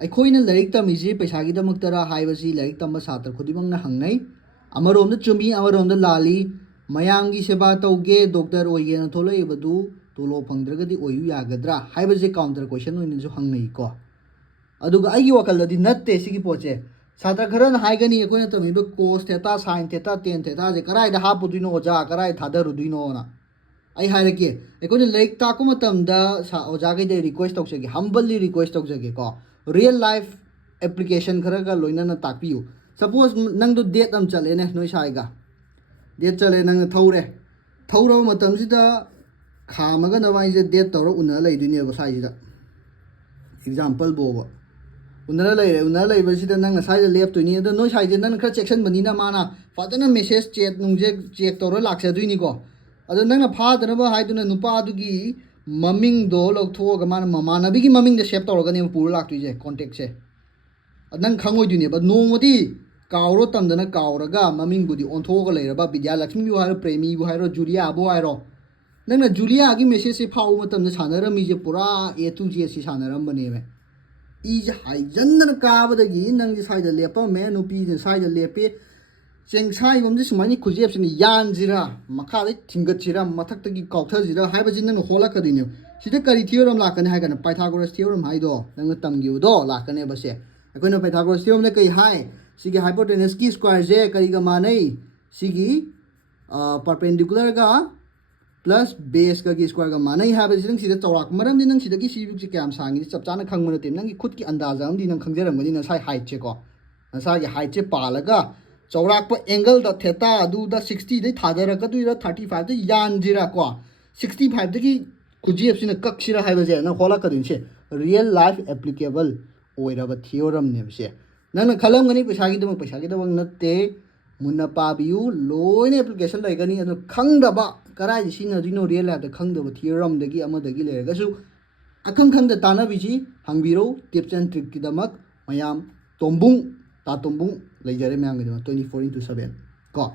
ꯑꯩꯈꯣꯏꯅ ꯂꯥꯏꯔꯤꯛ ꯇꯝꯃꯤꯁꯤ ꯄꯩꯁꯥꯒꯤꯗꯃꯛꯇꯔ ꯍꯥꯏꯕꯁꯤ ꯂꯥꯏꯔꯤꯛ ꯇꯝꯕ ꯁꯥꯇ꯭ꯔ ꯈꯨꯗꯤꯡꯃꯛꯅ ꯍꯪꯅꯩ ꯑꯃꯔꯣꯝꯗ ꯆꯨꯝꯃꯤ ꯑꯃꯔꯣꯝꯗ ꯂꯥꯜꯂꯤ ꯃꯌꯥꯝꯒꯤ ꯁꯦꯕꯥ ꯇꯧꯒꯦ ꯗꯣꯛꯇꯔ ꯑꯣꯏꯒꯦꯅ ꯊꯣꯛꯂꯛꯏꯕꯗꯨ ꯇꯣꯂꯣꯞ ꯐꯪꯗ꯭ꯔꯒꯗꯤ ꯑꯣꯏꯌꯨ ꯌꯥꯒꯗ꯭ꯔꯥ ꯍꯥꯏꯕꯁꯦ ꯀꯥꯎꯟꯇꯔ ꯀꯣꯏꯁꯟ ꯑꯣꯏꯅꯁꯨ ꯍꯪꯅꯩꯀꯣ ꯑꯗꯨꯒ ꯑꯩꯒꯤ ꯋꯥꯈꯜꯗꯗꯤ ꯅꯠꯇꯦ ꯁꯤꯒꯤ ꯄꯣꯠꯁꯦ ꯁꯥꯇ꯭ꯔ ꯈꯔꯅ ꯍꯥꯏꯒꯅꯤ ꯑꯩꯈꯣꯏꯅ ꯇꯝꯃꯤꯕ ꯀꯣꯁ ꯊꯦꯇꯥ ꯁꯥꯏꯟ ꯊꯦꯇꯥ ꯇꯦꯟ ꯊꯦꯇꯥꯁꯦ ꯀꯗꯥꯏꯗ ꯍꯥꯞꯄꯨꯗꯣꯏꯅꯣ ꯑꯣꯖꯥ ꯀꯗꯥꯏꯗ ꯊꯥꯗꯔꯨꯗꯣꯏꯅꯣꯅ ꯑꯩ ꯍꯥꯏꯔꯛꯀꯦ ꯑꯩꯈꯣꯏꯅ ꯂꯥꯏꯔꯤꯛ ꯇꯥꯛꯄ ꯃꯇꯝꯗ ꯑꯣꯖꯥꯈꯩꯗ ꯔꯤꯀ꯭ꯋꯦꯁ ꯇꯧꯖꯒꯦ ꯍꯝꯕꯜꯂꯤ ꯔꯤꯀ꯭ꯋꯦꯁ ꯇꯧꯖꯒꯦꯀꯣ ꯔꯤꯌꯦꯜ ꯂꯥꯏꯐ ꯑꯦꯄ꯭ꯂꯤꯀꯦꯁꯟ ꯈꯔꯒ ꯂꯣꯏꯅꯅ ꯇꯥꯛꯄꯤꯌꯨ ꯁꯄꯣꯁ ꯅꯪꯗꯣ ꯗꯦꯠ ꯑꯃ ꯆꯠꯂꯦꯅꯦ ꯅꯣꯏ ꯁꯥꯏꯒ ꯗꯦꯠ ꯆꯠꯂꯦ ꯅꯪꯅ ꯊꯧꯔꯕ ꯃꯇꯝꯁꯤꯗ ꯈꯥꯝꯃꯒ ꯅꯕꯥꯏꯁꯦ ꯗꯦꯠ ꯇꯧꯔ ꯎꯅꯔ ꯂꯩꯗꯣꯏꯅꯦꯕ ꯁ꯭ꯋꯥꯏꯁꯤꯗ ꯑꯦꯛꯖꯥꯝꯄꯜ ꯕꯣꯕ ꯎꯅꯔ ꯂꯩꯕꯁꯤꯗ ꯅꯪꯅ ꯁ꯭ꯋꯥꯏꯗ ꯂꯦꯞꯇꯣꯏꯅꯤ ꯑꯗꯣ ꯅꯣꯏ ꯁꯥꯏꯁꯦ ꯅꯪꯅ ꯈꯔ ꯆꯦꯛꯁꯤꯟꯕꯅꯤꯅ ꯃꯥꯅ ꯐꯖꯅ ꯃꯦꯁꯦꯖ ꯆꯦꯠ ꯅꯨꯡꯁꯦ ꯆꯦꯛ ꯇꯧꯔ ꯂꯥꯛꯆꯗꯣꯏꯅꯤꯀꯣ ꯑꯗꯣ ꯅꯪꯅ ꯐꯥꯗꯅꯕ ꯍꯥꯏꯗꯨꯅ ꯅꯨꯄꯥꯗꯨꯒꯤ ꯃꯃꯤꯡꯗꯣ ꯂꯧꯊꯣꯛꯑꯒ ꯃꯥꯅ ꯃꯃꯥꯟꯅꯕꯤꯒꯤ ꯃꯃꯤꯡꯗ ꯁꯦꯞ ꯇꯧꯔꯒꯅꯦꯕ ꯄꯨꯔ ꯂꯥꯛꯇꯣꯏꯁꯦ ꯀꯣꯟꯇꯦꯛꯁꯦ ꯅꯪ ꯈꯪꯉꯣꯏꯗꯣꯏꯅꯦꯕ ꯅꯣꯡꯃꯗꯤ ꯀꯥꯎꯔꯣ ꯇꯝꯗꯅ ꯀꯥꯎꯔꯒ ꯃꯃꯤꯡꯕꯨꯗꯤ ꯑꯣꯟꯊꯣꯛꯑꯒ ꯂꯩꯔꯕ ꯕꯤꯗ꯭ꯌꯥꯂꯛꯁꯃꯤꯕꯨ ꯍꯥꯏꯔꯣ ꯄ꯭ꯔꯦꯃꯤꯕꯨ ꯍꯥꯏꯔꯣ ꯖꯨꯂꯤꯌꯥꯕꯨ ꯍꯥꯏꯔో ꯅꯪꯅ ꯖꯨꯂꯤꯌꯥꯒꯤ ꯃꯦꯁꯦꯖꯁꯦ ꯐꯥꯎꯕ ꯃꯇꯝꯗ ꯁꯥꯟꯅꯔꯝꯃꯤꯁꯦ ꯄꯨꯔꯥ A to Z ꯁꯤ ꯁꯥꯟꯅꯔꯝꯕꯅꯦꯕ 이제 하이전나는 까버더기 낭지 사이드 레퍼 매 누피는 사이드 레페 쟁사이 범지 수만이 구제업시니 얀지라 마카리 팅거치라 마탁덕이 깎터지라 하이버지는 홀라거든요 시대까지 티오럼 라까네 하이가는 파이타고라스 티오럼 하이도 낭가 땀기우도 라까네 버세 아코는 파이타고라스 티오럼네 그이 하이 시기 하이포테너스기 스퀘어제 그리가 마네이 시기 perpendicular가 plus base का स्क्वायर का माना ही है बस नंग सीधे चौराक मरम दी नंग सीधे की सी की क्या हम सांगी सब चाना खंग मरते नंग खुद की अंदाजा हम दी नंग खंग जरम दी नंग हाइट चे को नंग हाइट चे पालगा चौराक पर एंगल द थेटा दू द 60 दे थादर का दू 35 दे यान जिरा को 65 दे की कुजी अब सिन कक सिरा है बजे नंग होला कदिन से रियल लाइफ एप्लीकेबल ओइरब थियोरम ने बसे नंग खलम गनी पैसा की दम नते मुन्ना पाबियू लोइन एप्लीकेशन लेगनी अदो खंगदबा कराई सिनदिनो रियल लाइफ द खंगदबा थियोरम दगी अमदगी लेरगसु अखंग खंगद तानाबिजी हंगबिरो टिप्स एंड ट्रिक की दमक मयाम तोंबुंग ता तोंबुंग लेजरे म्यांग 24/7 को